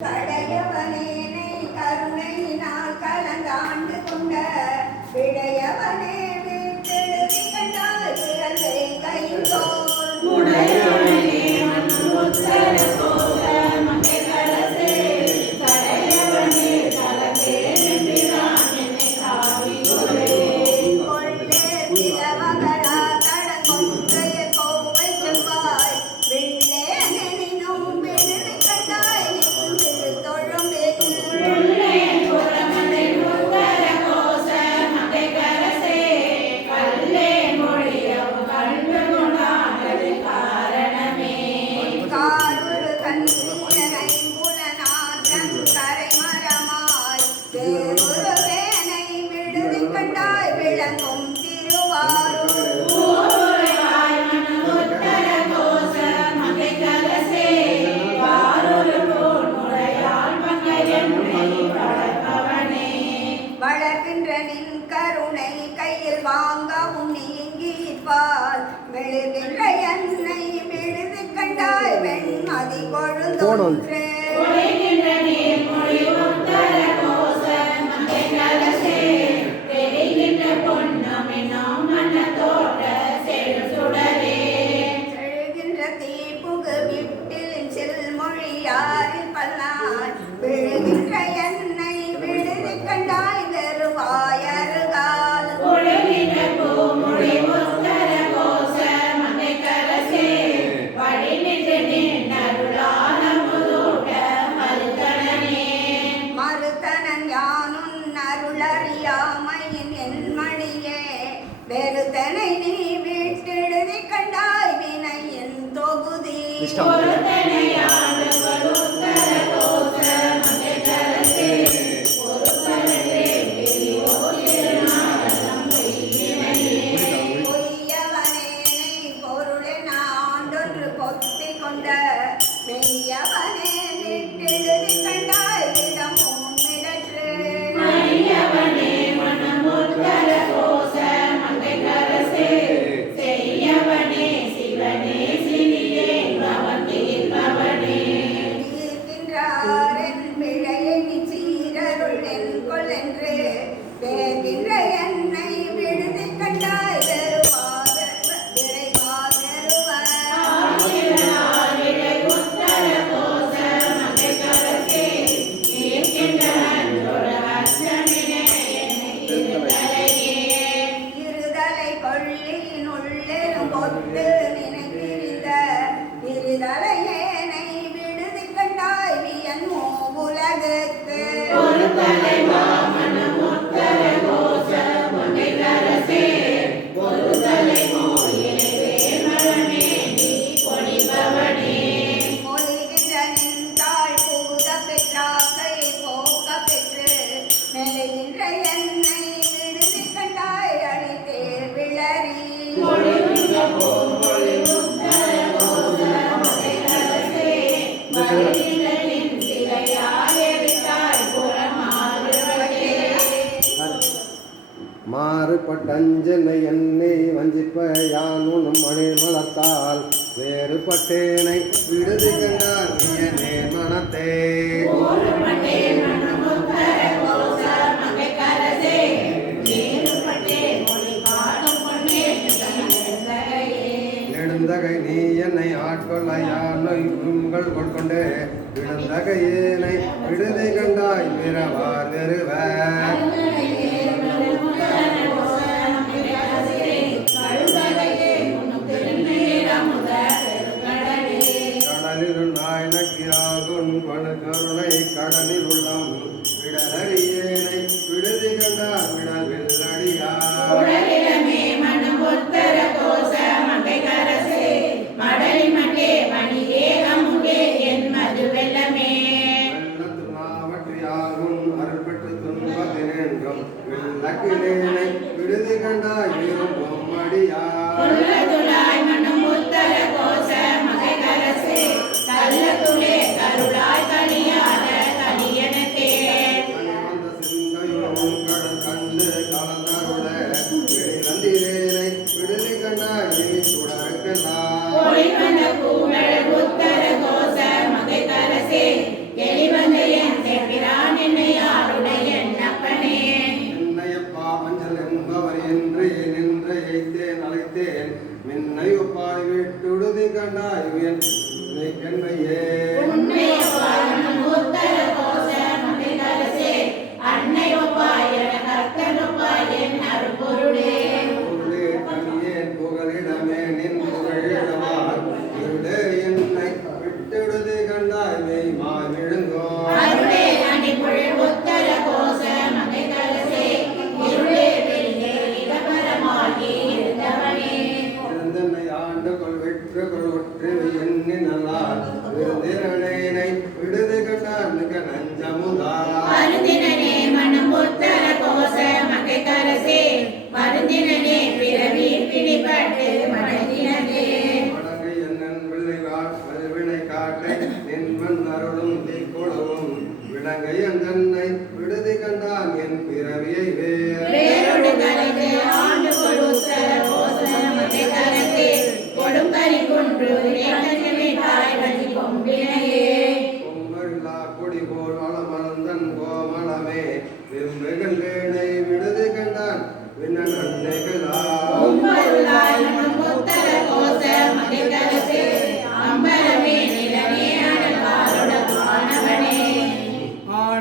கடையவனேனை கருணையினால் கலந்தாண்டு கொண்ட விடையவனே வீட்டெழுதி கண்டால் பிறந்தை கையுடோ உடைய வெறுத்தனை நீ வீட்டிடுதி கண்டாய் வினை என் தொகுதி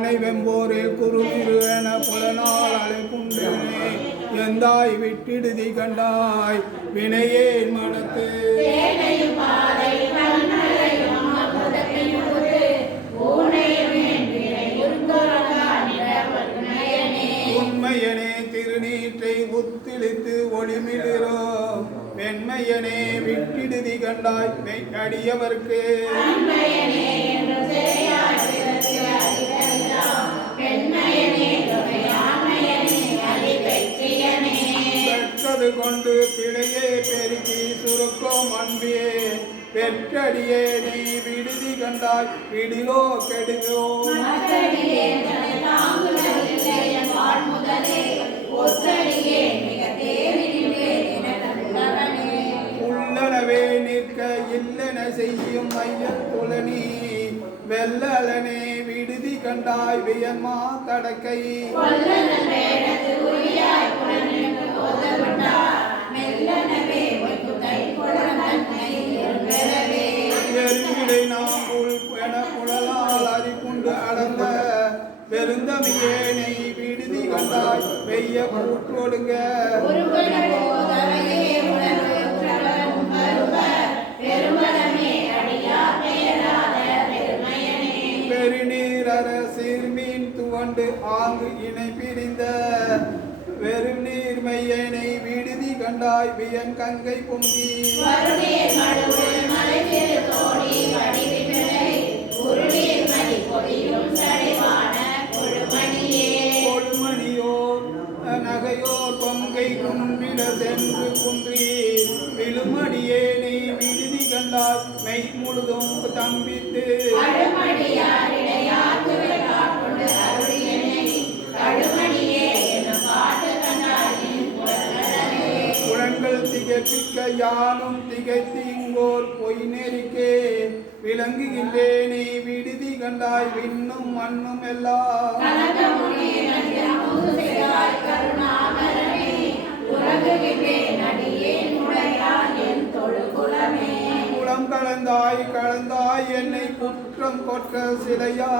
ஆனை வெம்போரில் என புலனால் அழைப்புண்டேனே எந்தாய் விட்டிடுதி கண்டாய் வினையேன் மனத்து உண்மையனே திருநீற்றை உத்திழித்து ஒளிமிளிரோ வெண்மையனே விட்டிடுதி கண்டாய் அடியவர்க்கு. பெற்றது கொண்டு பிழையே பெருகி சுருக்கம் அன்பே பெற்றடியே நீ விடுதி கண்டாய் விடிலோ கெடுகோ. உள்ளனவே நிற்க இல்லென செய்யும் ஐயன் துளனி. வெள்ளலனே விடுதி கண்டாய் வியன்மா தடக்கை. கொல்லன வேடத்து உரியாய் பெருந்தமியேனை விடுதி கண்டாய் வெய்ய கூற்றொடுங்க பெருநீரர சீர்மீன் துவண்டு ஆங்கு இணை பிரிந்த வெறுநீர்மையனை விடுதி கண்டாய் வியன் கங்கை பொங்கி. கொடுமணியோர் நகையோர் பொங்கை குன்றிட சென்று குன்றி விழுமடியேனை விடுதி கண்டாய் மெய் முழுதும் தம்பித்து. அருளியனை கழுமணியே திகைப்பிக்க யானும் திகைத்திங்கோர் பொய் நெறிக்கே. விளங்குகின்றேனே விடுதி கண்டாய் விண்ணும் மண்ணும் எல்லாம். குளம் கலந்தாய் கலந்தாய் என்னை குற்றம் கொற்ற சிலையா.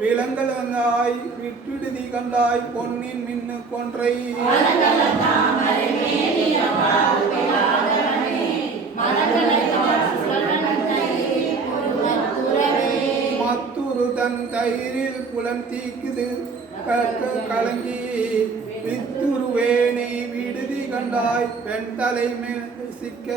விலங்கலந்தாய் விட்டுடுதி கண்டாய் பொன்னின் மின்னு கொன்றை. மலகல மத்துரு தன் தயிரில் புலன் தீக்குது கலங்கி. வித்துருவேனை விடுதி கண்டாய் பெண் தலை மேல் சிக்க.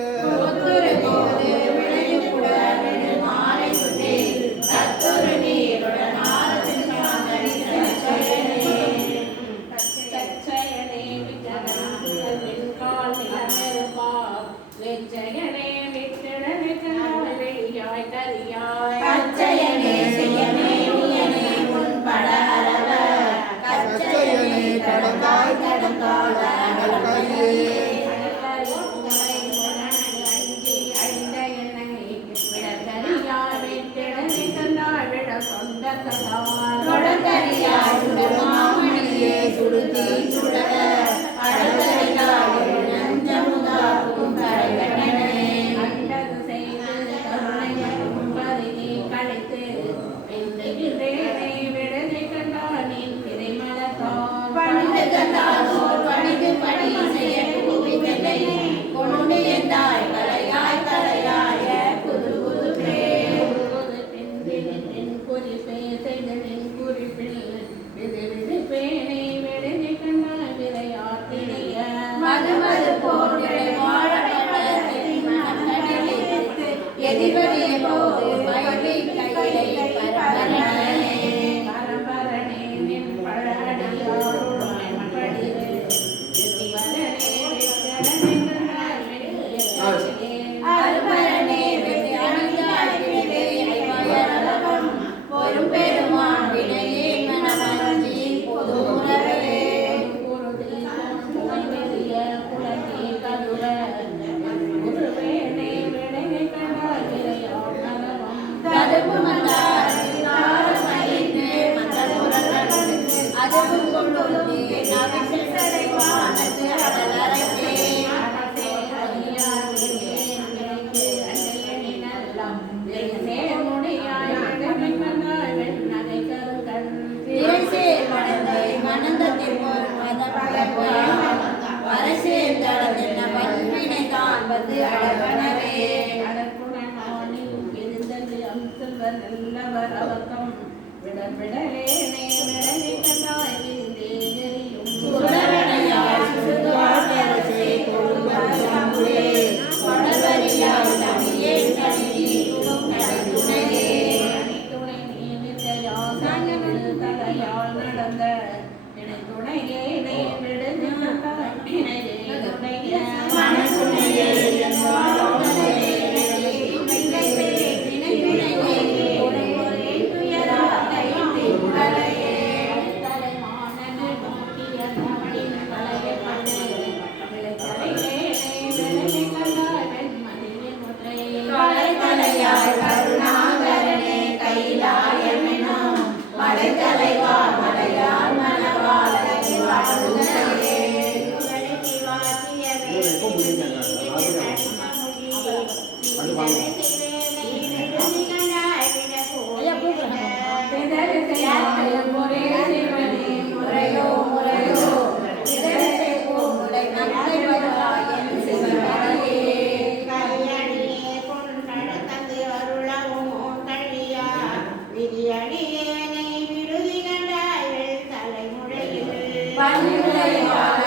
பன்முறை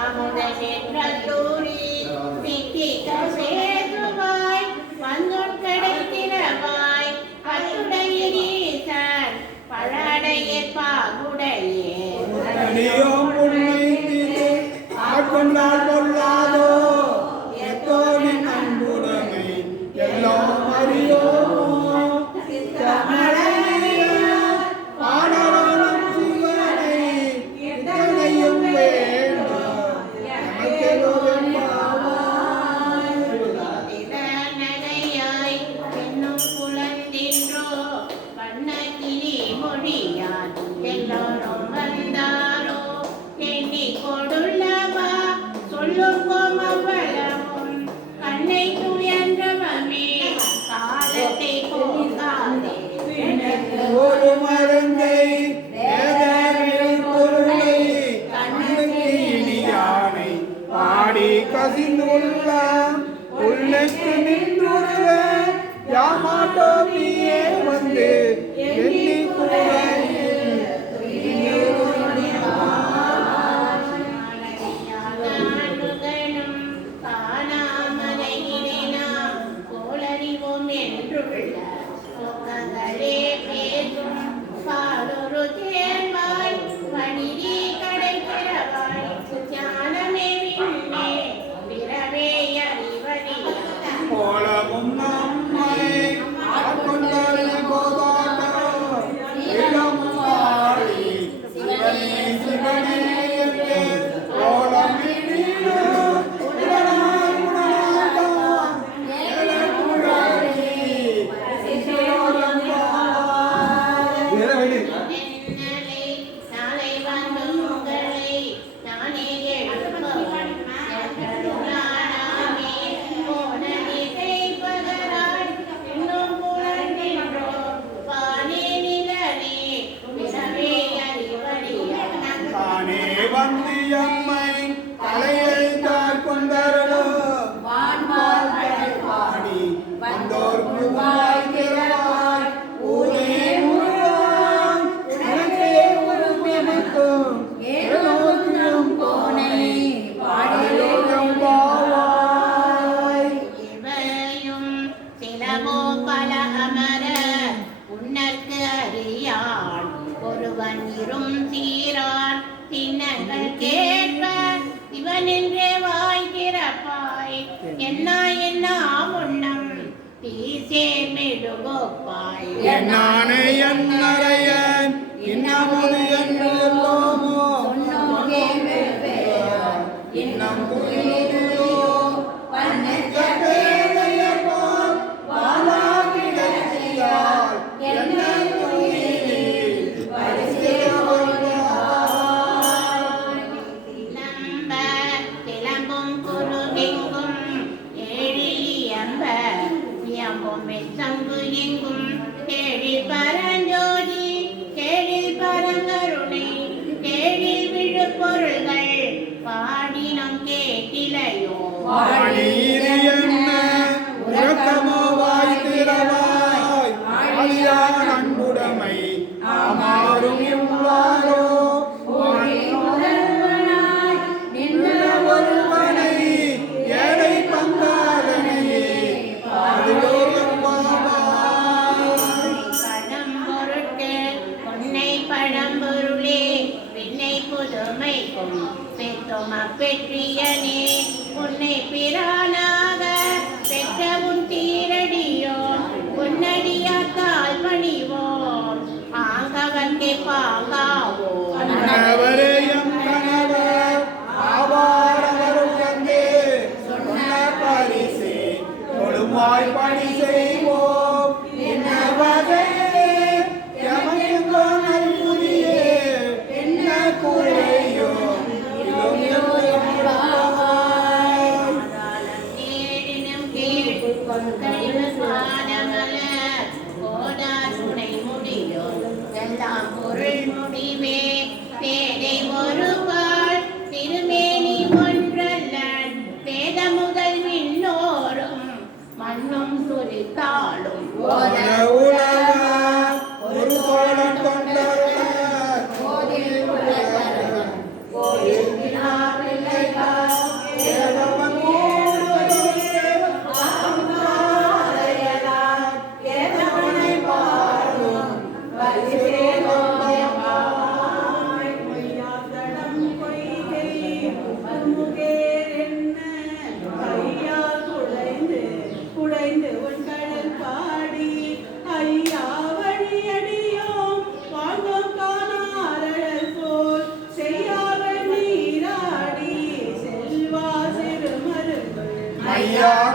அமுதனேற்ற தூரி சித்திக்க என்ன என்ன முன்னம் தீசே மெழுகோப்பாய் என்னானே என்னறையன் இன்னமுது என்று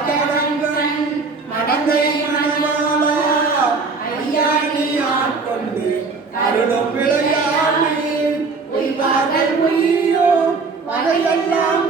மடத்தடங்கன் மடந்தை மணமாலா ஐயா நீ ஆட்கொண்டு அருளும் விளையாமை பொய்வார்கள் வகையெல்லாம்